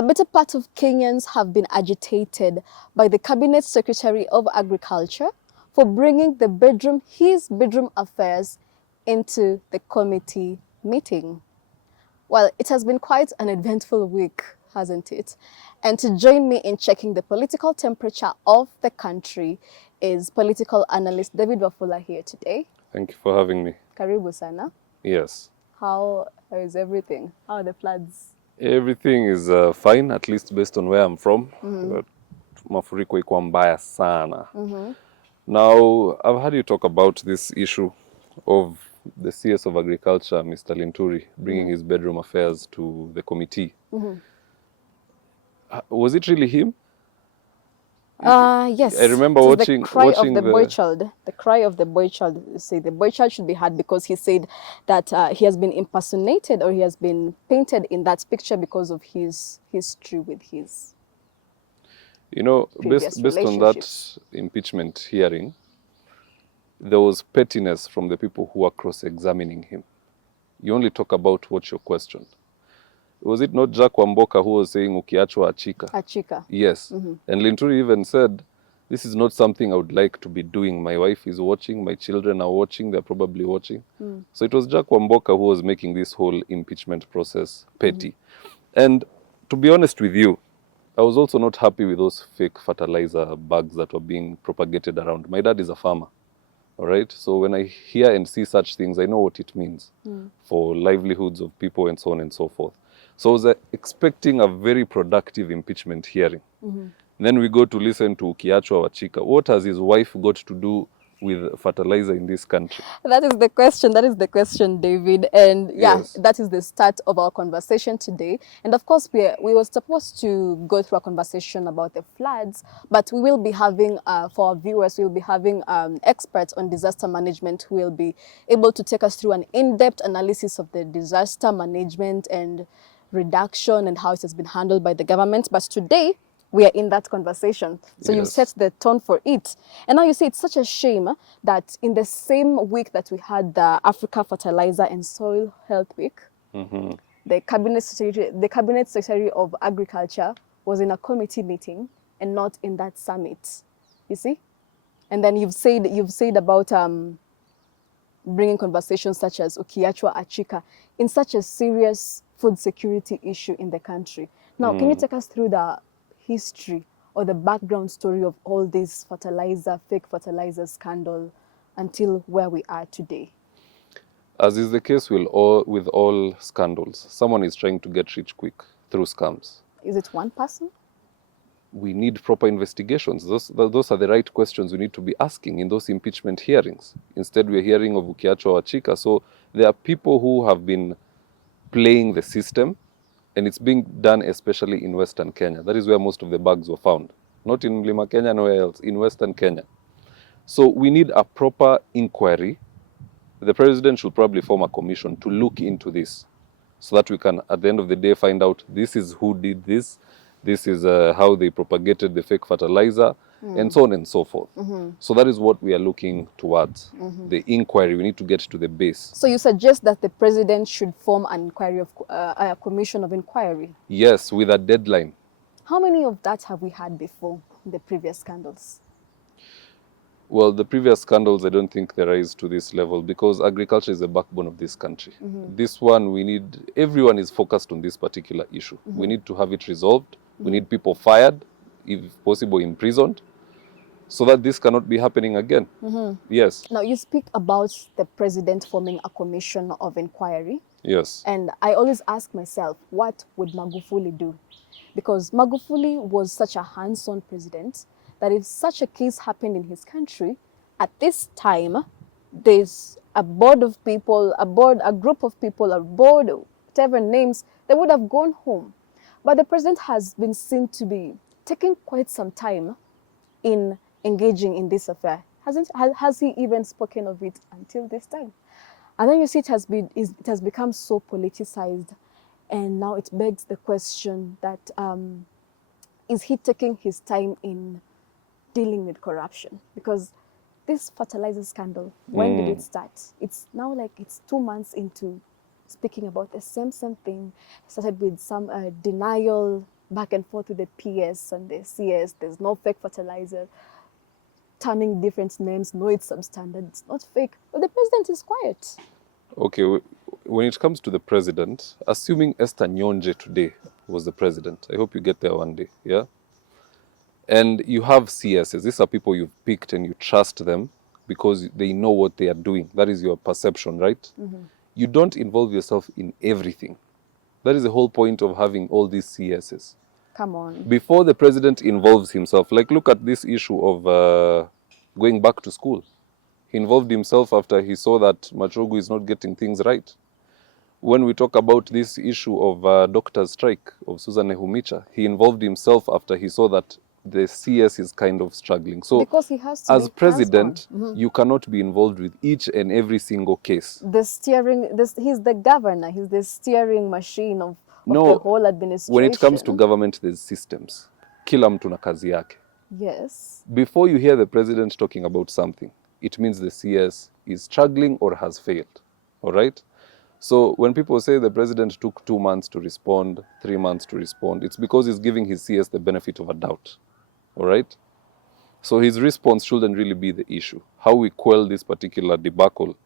A better part of Kenyans have been agitated by the Cabinet Secretary of Agriculture for bringing his bedroom affairs into the committee meeting. Well, it has been quite an eventful week, hasn't it? And to join me in checking the political temperature of the country is political analyst David Wafula here today. Thank you for having me. Karibu sana. Yes. How is everything? How are the floods? Everything is fine, at least based on where I'm from. But mafuriko iko mbaya sana. Now, I've heard you talk about this issue of the CS of Agriculture, Mr. Linturi, bringing his bedroom affairs to the committee. Was it really him? Yes. I remember watching the cry of the boy child. The cry of the boy child. Say the boy child should be heard because he said that he has been impersonated or he has been painted in that picture because of his history with his. You know, based on that impeachment hearing, there was pettiness from the people who are cross-examining him. You only talk about what you questioned. Was it not Jack Wamboka who was saying ukiachwa achika? Achika. Yes. And Linturi even said, this is not something I would like to be doing. My wife is watching, my children are watching, they're probably watching. So it was Jack Wamboka who was making this whole impeachment process petty. And to be honest with you, I was also not happy with those fake fertilizer bags that were being propagated around. My dad is a farmer. All right. So when I hear and see such things, I know what it means for livelihoods of people and so on and so forth. So I was expecting a very productive impeachment hearing. Then we go to listen to Ukiachwa Wachika. What has his wife got to do with fertilizer in this country? That is the question. That is the question, David. And yeah, Yes. That is the start of our conversation today. And of course, we were supposed to go through a conversation about the floods, but we will be having, for our viewers, we will be having experts on disaster management who will be able to take us through an in-depth analysis of the disaster management and reduction and how it has been handled by the government. But today, we are in that conversation. So you've set the tone for it. And now you see, it's such a shame that in the same week that we had the Africa Fertilizer and Soil Health Week, the Cabinet Secretary of Agriculture was in a committee meeting and not in that summit. You see? And then you've said about bringing conversations such as Ukiachwa Achika in such a serious food security issue in the country. Now, can you take us through the history or the background story of all this fake fertilizer scandal until where we are today? As is the case with all scandals, someone is trying to get rich quick through scams. Is it one person? We need proper investigations. Those are the right questions we need to be asking in those impeachment hearings. Instead, we're hearing of Ukiachwa Wachika. So there are people who have been playing the system, and it's being done especially in Western Kenya. That is where most of the bags were found. Not in Mlima Kenya, nowhere else, in Western Kenya. So we need a proper inquiry. The president should probably form a commission to look into this so that we can, at the end of the day, find out this is who did this, this is how they propagated the fake fertilizer, and so on and so forth. So that is what we are looking towards. The inquiry, we need to get to the base. So you suggest that the president should form an inquiry a commission of inquiry? Yes, with a deadline. How many of that have we had before in the previous scandals? Well, the previous scandals, I don't think they rise to this level because agriculture is the backbone of this country. This one, everyone is focused on this particular issue. We need to have it resolved. We need people fired, if possible imprisoned, so that this cannot be happening again. Yes. Now, you speak about the president forming a commission of inquiry. Yes. And I always ask myself, what would Magufuli do? Because Magufuli was such a hands-on president that if such a case happened in his country, at this time, there's a board of people, a group of people, a board, whatever names, they would have gone home. But the president has been seen to be taking quite some time in engaging in this affair. Has he even spoken of it until this time? And then you see it has become so politicized, and now it begs the question that is he taking his time in dealing with corruption? Because this fertilizer scandal, when did it start? It's now like it's 2 months into speaking about the same thing. It started with some denial back and forth with the PS and the CS. There's no fake fertilizer. Terming different names. No, it's substandard. It's not fake. But the president is quiet. Okay, when it comes to the president, assuming Esther Nyonje today was the president, I hope you get there one day, yeah? And you have CSs. These are people you've picked and you trust them because they know what they are doing. That is your perception, right? You don't involve yourself in everything. That is the whole point of having all these CSs. Come on. Before the president involves himself, like look at this issue of going back to school. He involved himself after he saw that Machogu is not getting things right. When we talk about this issue of doctor's strike of Susan Nehumicha, he involved himself after he saw that the CS is kind of struggling. So Because he has to as be president, hands-on. you cannot be involved with each and every single case. The steering, he's the governor. He's the steering machine of No, the whole administration. When it comes to government, there's systems. Kila mtu na kazi yake. Yes. Before you hear the president talking about something, it means the CS is struggling or has failed. All right? So when people say the president took 2 months to respond, 3 months to respond, it's because he's giving his CS the benefit of a doubt. All right? So his response shouldn't really be the issue. How we quell this particular debacle,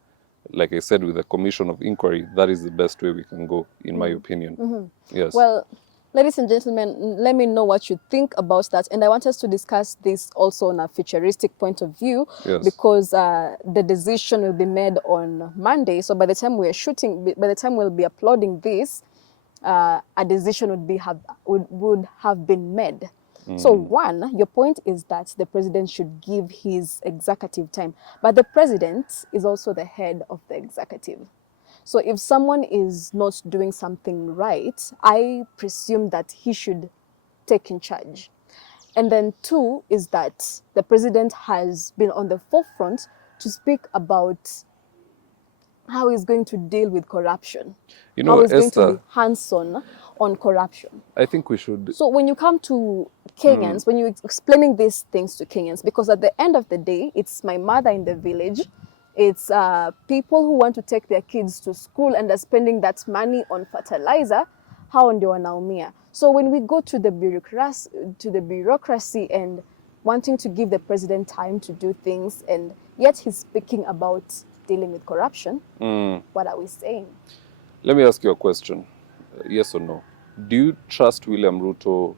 like I said, with a commission of inquiry, that is the best way we can go, in my opinion. Yes. Well, ladies and gentlemen, let me know what you think about that. And I want us to discuss this also on a futuristic point of view, Yes. because the decision will be made on Monday. So by the time we're shooting, by the time we'll be uploading this, a decision would have been made. So one, your point is that the president should give his executive time, but the president is also the head of the executive. So if someone is not doing something right, I presume that he should take in charge. And then two is that the president has been on the forefront to speak about how he's going to deal with corruption. You know, how he's going Esther, to be hands-on on corruption. I think we should... So when you come to Kenyans, when you're explaining these things to Kenyans, because at the end of the day, it's my mother in the village, it's people who want to take their kids to school and are spending that money on fertilizer, hao ndio wanaumia. So when we go to the bureaucracy and wanting to give the president time to do things, and yet he's speaking about dealing with corruption, what are we saying? Let me ask you a question. Yes or no? Do you trust William Ruto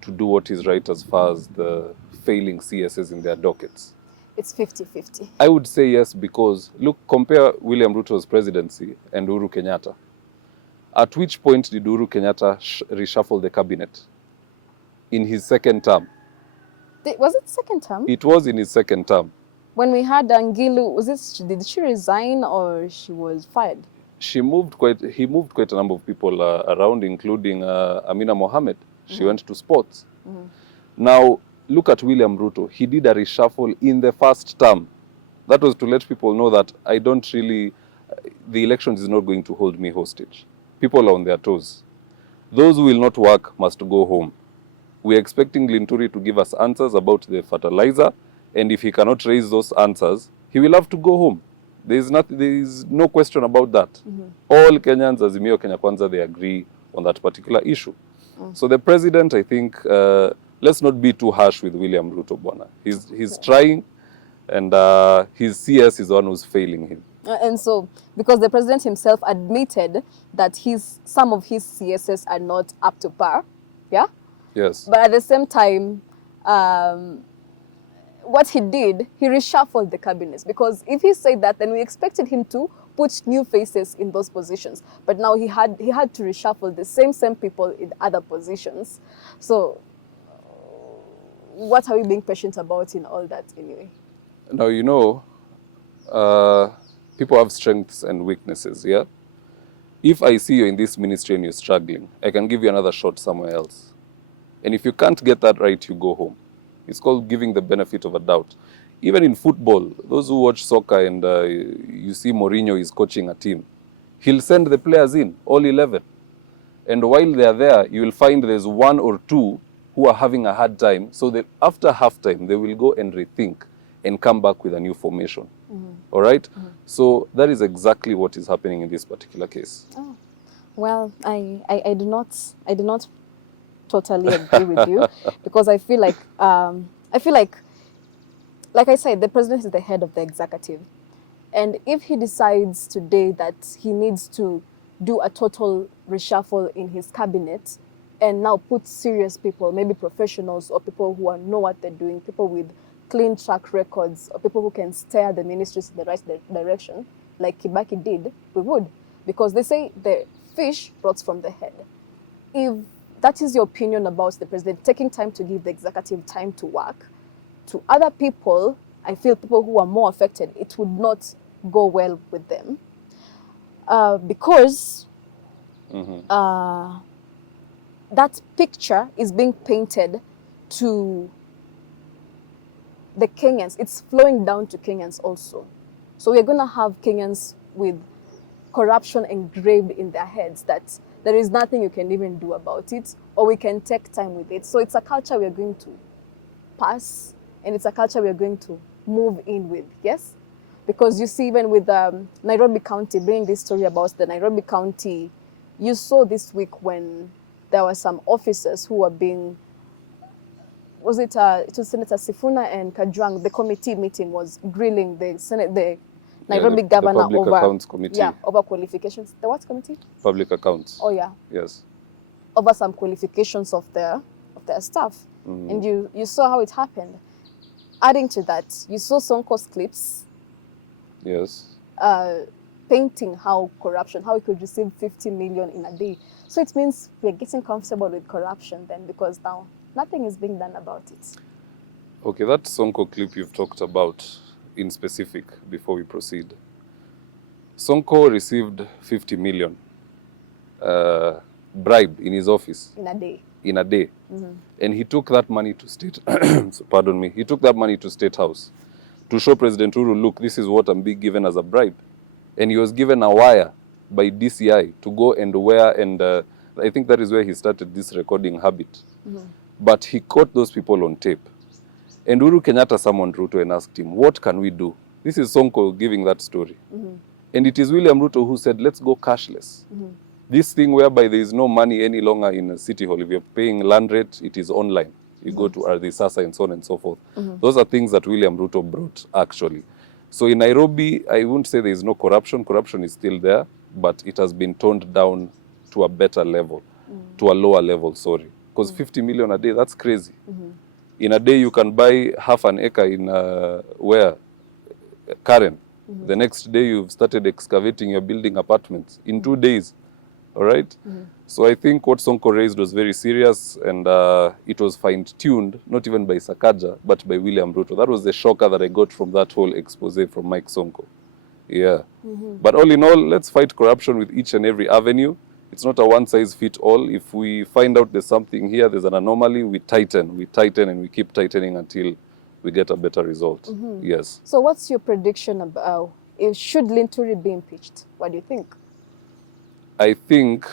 to do what is right as far as the failing CSs in their dockets? It's 50-50. I would say yes, because look, compare William Ruto's presidency and Uhuru Kenyatta. At which point did Uhuru Kenyatta reshuffle the cabinet? In his second term. Was it second term? It was in his second term. When we had Angilu, did she resign or she was fired? He moved quite a number of people around, including Amina Mohammed. She went to sports. Now, look at William Ruto. He did a reshuffle in the first term. That was to let people know that the elections is not going to hold me hostage. People are on their toes. Those who will not work must go home. We're expecting Linturi to give us answers about the fertilizer, and if he cannot raise those answers, he will have to go home. There is no question about that. All Kenyans, Azimio Kenya Kwanza, they agree on that particular issue. So the president, I think, let's not be too harsh with William Ruto, Bwana. He's trying, and his CS is the one who's failing him. And so, because the president himself admitted that some of his CSs are not up to par, yeah? Yes. But at the same time, what he did, he reshuffled the cabinets, because if he said that, then we expected him to put new faces in those positions. But now he had to reshuffle the same people in other positions. So what are we being patient about in all that anyway? Now, you know, people have strengths and weaknesses, yeah? If I see you in this ministry and you're struggling, I can give you another shot somewhere else. And if you can't get that right, you go home. It's called giving the benefit of a doubt. Even in football, those who watch soccer and you see Mourinho is coaching a team, he'll send the players in, all 11. And while they're there, you will find there's one or two who are having a hard time. So that after halftime, they will go and rethink and come back with a new formation. All right? So that is exactly what is happening in this particular case. Oh. Well, I do not totally agree with you because I feel like like I said, the president is the head of the executive. And if he decides today that he needs to do a total reshuffle in his cabinet and now put serious people, maybe professionals or people who know what they're doing, people with clean track records or people who can steer the ministries in the right direction, like Kibaki did, we would. Because they say the fish rots from the head. If that is your opinion about the president taking time to give the executive time to work, to other people, I feel people who are more affected, it would not go well with them. Because that picture is being painted to the Kenyans. It's flowing down to Kenyans also. So we're going to have Kenyans with corruption engraved in their heads that there is nothing you can even do about it, or we can take time with it. So it's a culture we're going to pass, and it's a culture we're going to move in with, yes? Because you see, even with Nairobi County, bringing this story about the Nairobi County, you saw this week when there were some officers who were being, it was Senator Sifuna and Kajwang, the committee meeting was grilling the Nairobi governor the Public Accounts Committee. Yeah, over qualifications. The what committee? Public Accounts. Oh yeah. Yes. Over some qualifications of their staff. And you saw how it happened. Adding to that, you saw Sonko's clips. Yes. Painting how he could receive 50 million in a day. So it means we're getting comfortable with corruption then, because now nothing is being done about it. Okay, that Sonko clip you've talked about in specific before we proceed. Sonko received 50 million bribe in his office. In a day. And he took that money to state, pardon me, he took that money to State House to show President Uhuru, look, this is what I'm being given as a bribe. And he was given a wire by DCI to go and wear, and I think that is where he started this recording habit. But he caught those people on tape. And Uhuru Kenyatta summoned Ruto and asked him, what can we do? This is Sonko giving that story. And it is William Ruto who said, let's go cashless. This thing whereby there is no money any longer in a city hall. If you're paying land rate, it is online. You go to Ardhisasa and so on and so forth. Those are things that William Ruto brought, actually. So in Nairobi, I wouldn't say there is no corruption. Corruption is still there, but it has been toned down to a better level, to a lower level, sorry. Because 50 million a day, that's crazy. In a day, you can buy half an acre in Karen. The next day, you've started excavating, you're building apartments. In 2 days. All right? So I think what Sonko raised was very serious, and it was fine-tuned, not even by Sakaja, but by William Ruto. That was the shocker that I got from that whole expose from Mike Sonko. Yeah. But all in all, let's fight corruption with each and every avenue. It's not a one-size-fits-all. If we find out there's something here, there's an anomaly, we tighten, and we keep tightening until we get a better result. Yes. So what's your prediction about, should Linturi be impeached? What do you think? I think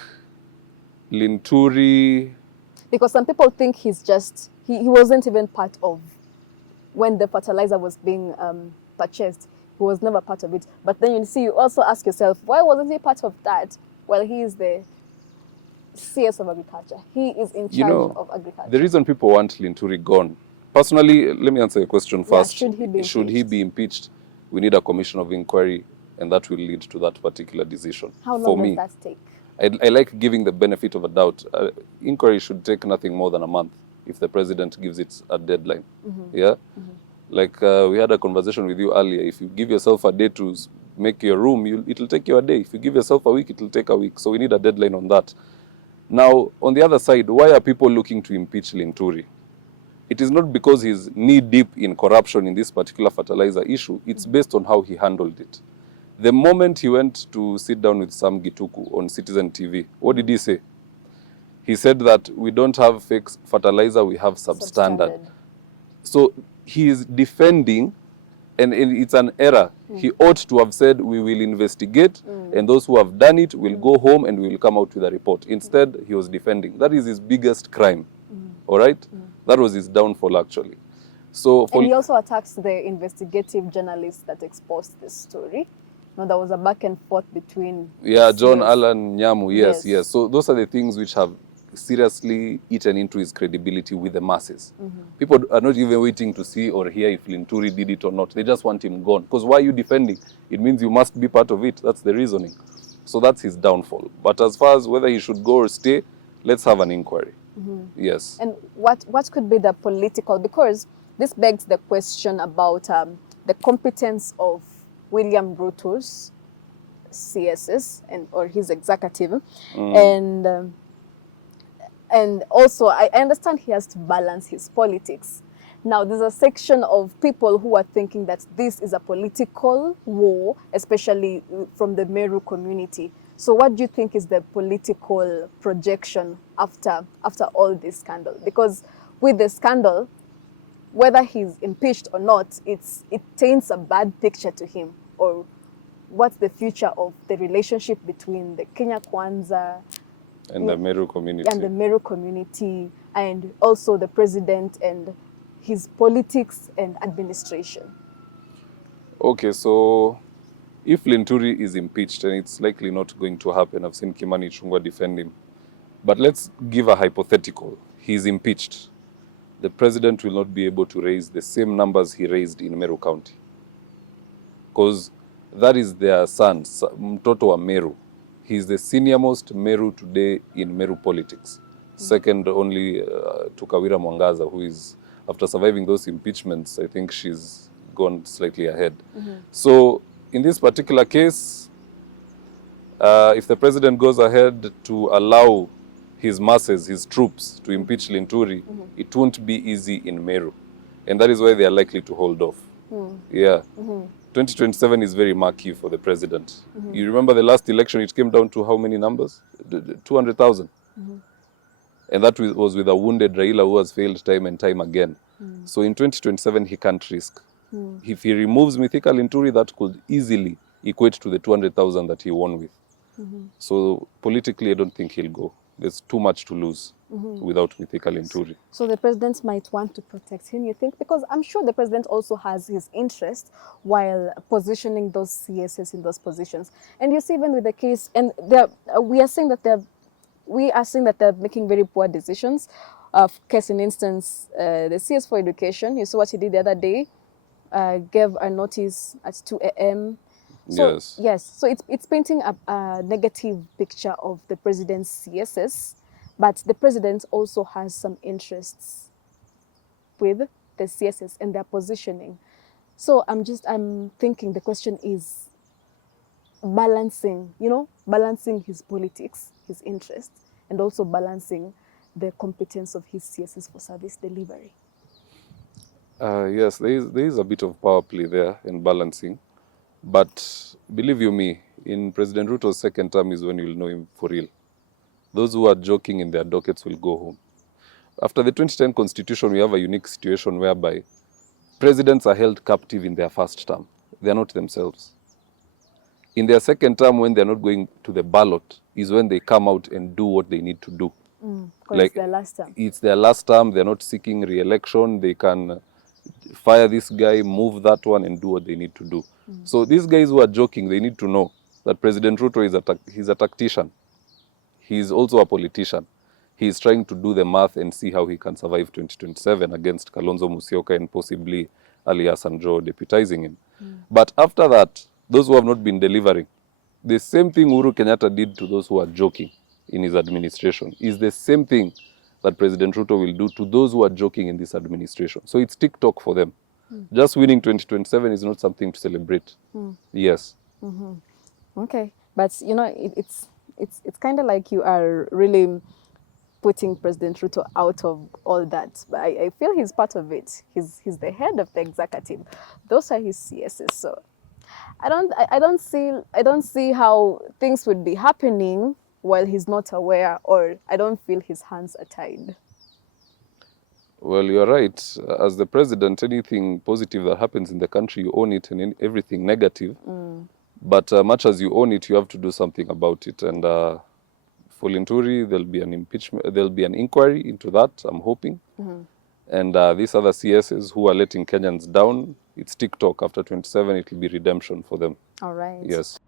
Linturi... Because some people think he's just, he wasn't even part of, when the fertilizer was being purchased, he was never part of it. But then you also ask yourself, why wasn't he part of that? Well, he is the CS of agriculture. He is in charge of agriculture. The reason people want Linturi gone, personally, let me answer your question first. Yeah, should he be impeached? We need a commission of inquiry, and that will lead to that particular decision. How long does that take? I like giving the benefit of a doubt. Inquiry should take nothing more than a month if the president gives it a deadline. Yeah? Like we had a conversation with you earlier. If you give yourself a day to make your room, it'll take you a day. If you give yourself a week, it'll take a week. So we need a deadline on that. Now, on the other side, why are people looking to impeach Linturi? It is not because he's knee-deep in corruption in this particular fertilizer issue. It's based on how he handled it. The moment he went to sit down with Sam Gituku on Citizen TV, what did he say? He said that we don't have fake fertilizer, we have substandard. So he is defending, and it's an error. He ought to have said, we will investigate, and those who have done it will go home and we will come out with a report. Instead, he was defending. That is his biggest crime. All right? That was his downfall, actually. So and he also attacked the investigative journalists that exposed this story. No, there was a back and forth between... Yeah, John Allan Nyamu, yes. So those are the things which have seriously eaten into his credibility with the masses. People are not even waiting to see or hear if Linturi did it or not. They just want him gone. Because why are you defending? It means you must be part of it. That's the reasoning. So that's his downfall. But as far as whether he should go or stay, let's have an inquiry. Yes. And what could be the political, because this begs the question about the competence of William Ruto's CSS or his executive, and also I understand he has to balance his politics. Now there's a section of people who are thinking that this is a political war, especially from the Meru community. So what do you think is the political projection after all this scandal? Because with the scandal, whether he's impeached or not, it taints a bad picture to him. Or what's the future of the relationship between the Kenya Kwanza and the Meru community, and also the president and his politics and administration? Okay, so if Linturi is impeached, and it's likely not going to happen, I've seen Kimani Ichung'wah defend him, but let's give a hypothetical. He's impeached. The president will not be able to raise the same numbers he raised in Meru County. Because that is their son, mtoto wa Meru. He's the senior-most Meru today in Meru politics. Second only to Kawira Mwangaza, who is, after surviving those impeachments, I think she's gone slightly ahead. So in this particular case, if the president goes ahead to allow his masses, his troops, to impeach Linturi, it won't be easy in Meru. And that is why they are likely to hold off. Yeah. 2027 is very murky for the president. You remember the last election, it came down to how many numbers? 200,000. And that was with a wounded Raila who has failed time and time again. So in 2027, he can't risk. If he removes Mithika Linturi, that could easily equate to the 200,000 that he won with. So politically, I don't think he'll go. There's too much to lose without Mithika Linturi. So the president might want to protect him, you think? Because I'm sure the president also has his interest while positioning those CSs in those positions. And you see, even with the case, and we are saying that they're making very poor decisions. Case in instance, the CS for Education, you saw what he did the other day, gave a notice at 2 a.m. So, yes. So it's painting a negative picture of the president's CSS, but the president also has some interests with the CSS and their positioning. So I'm thinking the question is balancing his politics, his interests, and also balancing the competence of his CSS for service delivery. Yes, there is a bit of power play there in balancing. But believe you me, in President Ruto's second term is when you'll know him for real. Those who are joking in their dockets will go home. After the 2010 constitution, we have a unique situation whereby presidents are held captive in their first term. They are not themselves. In their second term, when they're not going to the ballot, is when they come out and do what they need to do. Like it's their last term. It's their last term. They're not seeking re-election. They can fire this guy, move that one, and do what they need to do. So these guys who are joking, they need to know that President Ruto is a tactician. He's also a politician. He's trying to do the math and see how he can survive 2027 against Kalonzo Musyoka and possibly Ali Hassan Joho deputizing him. But after that, those who have not been delivering, the same thing Uhuru Kenyatta did to those who are joking in his administration is the same thing that President Ruto will do to those who are joking in this administration. So it's TikTok for them. Just winning 2027 is not something to celebrate. Yes. Okay, but it's kind of like you are really putting President Ruto out of all that. But I feel he's part of it. He's the head of the executive. Those are his CSs. So I don't see how things would be happening while he's not aware, or I don't feel his hands are tied. Well, you're right. As the president, anything positive that happens in the country, you own it, and everything negative. But much as you own it, you have to do something about it. And for Linturi, there'll be an impeachment. There'll be an inquiry into that, I'm hoping. And these other CSs who are letting Kenyans down, it's TikTok. After 27, it will be redemption for them. All right. Yes.